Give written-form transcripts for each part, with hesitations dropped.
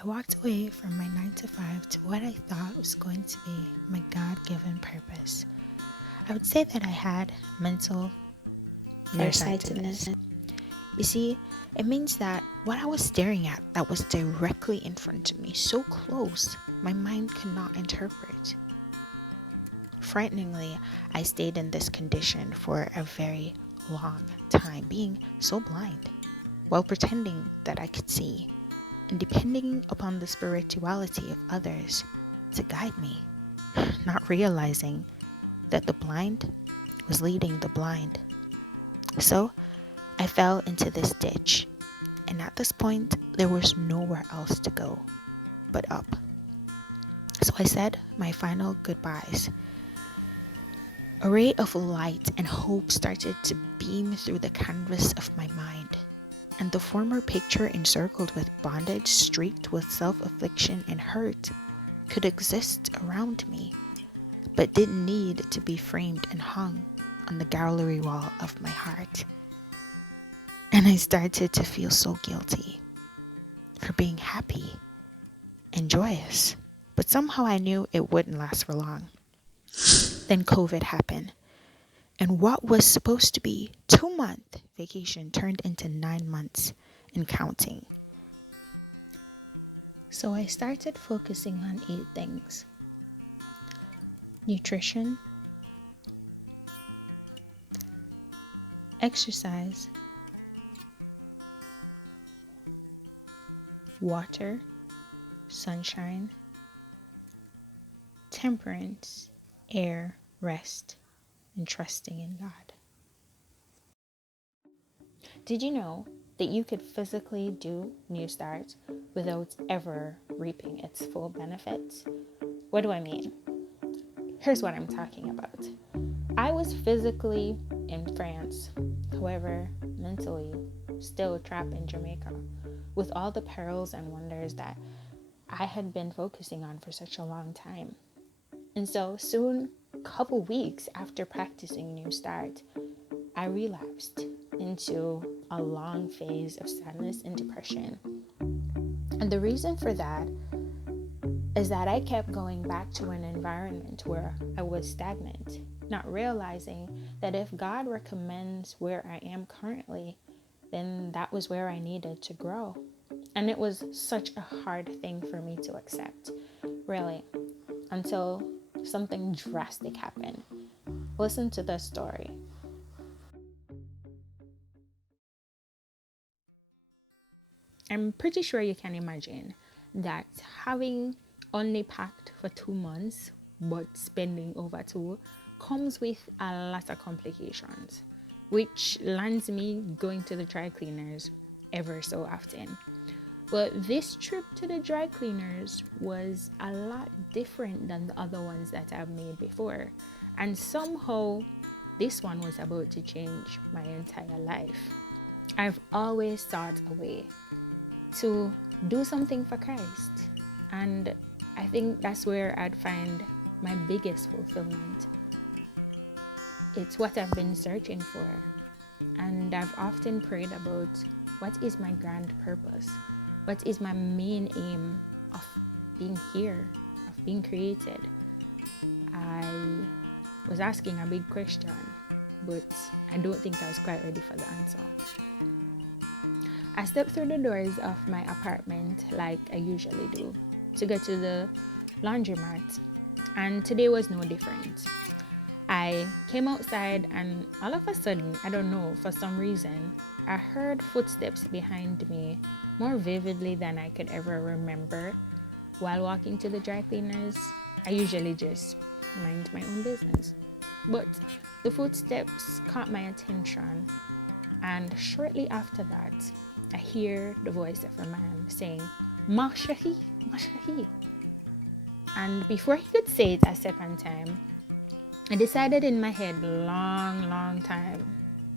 I walked away from my 9 to 5 to what I thought was going to be my God-given purpose. I would say that I had mental nearsightedness. You see, it means that what I was staring at that was directly in front of me, so close, my mind could not interpret. Frighteningly, I stayed in this condition for a very long time, being so blind, while pretending that I could see, and depending upon the spirituality of others to guide me, not realizing that the blind was leading the blind. So I fell into this ditch, and at this point, there was nowhere else to go but up. So I said my final goodbyes. A ray of light and hope started to beam through the canvas of my mind, and the former picture encircled with bondage, streaked with self-affliction and hurt, could exist around me, but didn't need to be framed and hung on the gallery wall of my heart. And I started to feel so guilty for being happy and joyous, but somehow I knew it wouldn't last for long. Then COVID happened, and what was supposed to be 2-month vacation turned into 9 months and counting. So I started focusing on 8 things: nutrition, exercise, water, sunshine, temperance, air, rest, and trusting in God. Did you know that you could physically do New Start without ever reaping its full benefits? What do I mean? Here's what I'm talking about. I was physically in France, however, mentally still trapped in Jamaica, with all the perils and wonders that I had been focusing on for such a long time. And so soon, a couple weeks after practicing New Start, I relapsed into a long phase of sadness and depression. And the reason for that is that I kept going back to an environment where I was stagnant, not realizing that if God recommends where I am currently, then that was where I needed to grow. And it was such a hard thing for me to accept, really, until something drastic happened. Listen to this story. I'm pretty sure you can imagine that having only packed for 2 months but spending over two comes with a lot of complications, which lands me going to the dry cleaners ever so often. But this trip to the dry cleaners was a lot different than the other ones that I've made before, and somehow this one was about to change my entire life. I've always sought a way to do something for Christ, and I think that's where I'd find my biggest fulfillment. It's what I've been searching for, and I've often prayed about what is my grand purpose, what is my main aim of being here, of being created. I was asking a big question, but I don't think I was quite ready for the answer. I stepped through the doors of my apartment like I usually do to get to the laundromat, and today was no different. I came outside, and all of a sudden, I don't know, for some reason, I heard footsteps behind me more vividly than I could ever remember. While walking to the dry cleaners, I usually just mind my own business. But the footsteps caught my attention, and shortly after that, I hear the voice of a man saying, "Mashahi, Mashahi." And before he could say it a second time, I decided in my head long time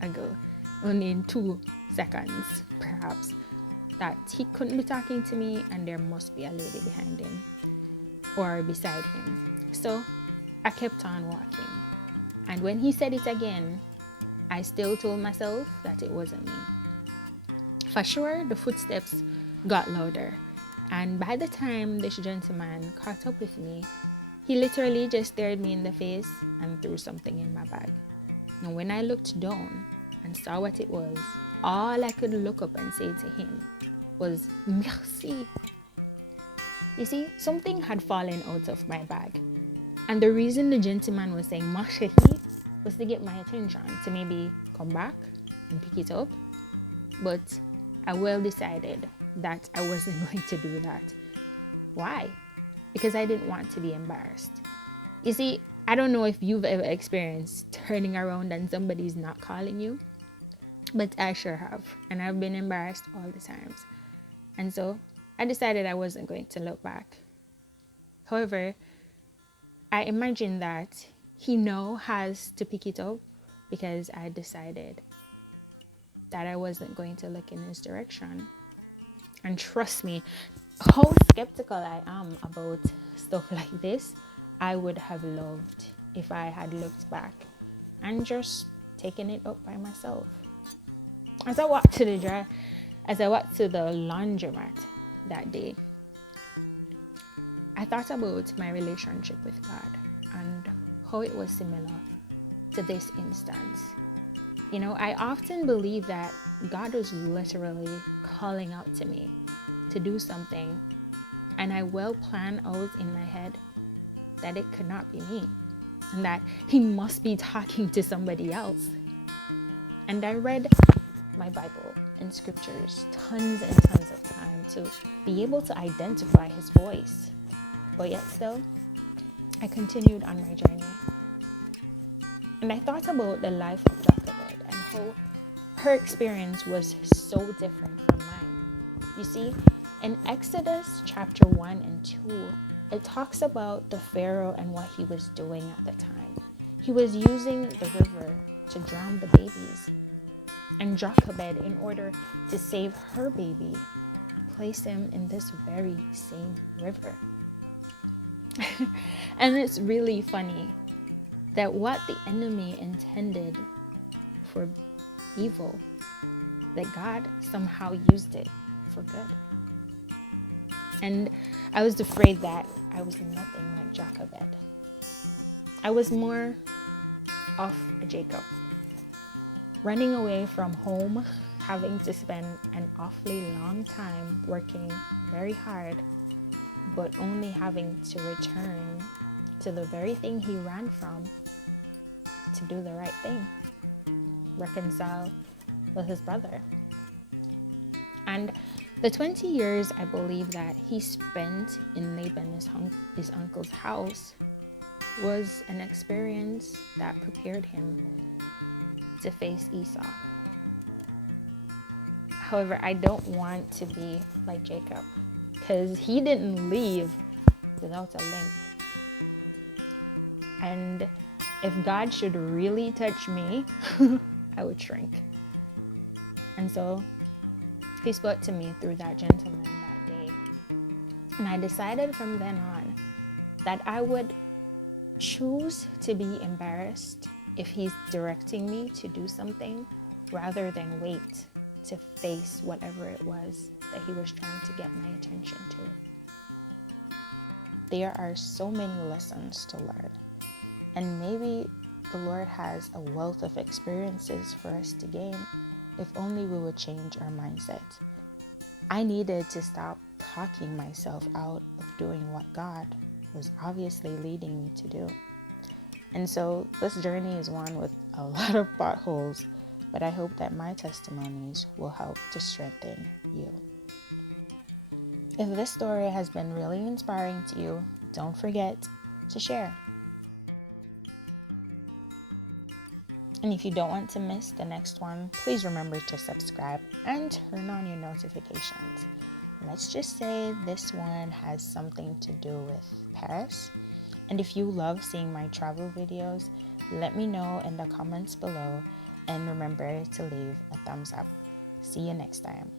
ago, only in 2 seconds perhaps, that he couldn't be talking to me and there must be a lady behind him or beside him. So I kept on walking. And when he said it again, I still told myself that it wasn't me. For sure, the footsteps got louder, And by the time this gentleman caught up with me, he literally just stared me in the face and threw something in my bag. And when I looked down and saw what it was, all I could look up and say to him was, "Merci." You see, something had fallen out of my bag. And the reason the gentleman was saying "Merci" was to get my attention, to maybe come back and pick it up. But I well decided that I wasn't going to do that. Why? Because I didn't want to be embarrassed. You see, I don't know if you've ever experienced turning around and somebody's not calling you, but I sure have. And I've been embarrassed all the times. And so I decided I wasn't going to look back. However, I imagine that he now has to pick it up because I decided that I wasn't going to look in his direction. And trust me, how skeptical I am about stuff like this, I would have loved if I had looked back and just taken it up by myself. As I walked to the laundromat that day, I thought about my relationship with God and how it was similar to this instance. You know, I often believe that God was literally calling out to me to do something, and I well plan out in my head that it could not be me and that he must be talking to somebody else. And I read my Bible and scriptures tons and tons of time to be able to identify his voice. But yet still, I continued on my journey. And I thought about the life of Jochebed and how her experience was so different from mine. You see, in Exodus chapter 1 and 2, it talks about the Pharaoh and what he was doing at the time. He was using the river to drown the babies. And Jochebed, in order to save her baby, placed him in this very same river. And it's really funny that what the enemy intended for evil, that God somehow used it for good. And I was afraid that I was nothing like Jochebed. I was more of a Jacob, running away from home, having to spend an awfully long time working very hard, but only having to return to the very thing he ran from to do the right thing, reconcile with his brother. And the 20 years, I believe, that he spent in Laban, his uncle's house, was an experience that prepared him to face Esau. However, I don't want to be like Jacob, because he didn't leave without a limp. And if God should really touch me, I would shrink. And so he spoke to me through that gentleman that day. And I decided from then on that I would choose to be embarrassed if he's directing me to do something, rather than wait to face whatever it was that he was trying to get my attention to. There are so many lessons to learn, and maybe the Lord has a wealth of experiences for us to gain if only we would change our mindset. I needed to stop talking myself out of doing what God was obviously leading me to do. And so this journey is one with a lot of potholes, but I hope that my testimonies will help to strengthen you. If this story has been really inspiring to you, don't forget to share. And if you don't want to miss the next one, please remember to subscribe and turn on your notifications. Let's just say this one has something to do with Paris. And if you love seeing my travel videos, let me know in the comments below, and remember to leave a thumbs up. See you next time.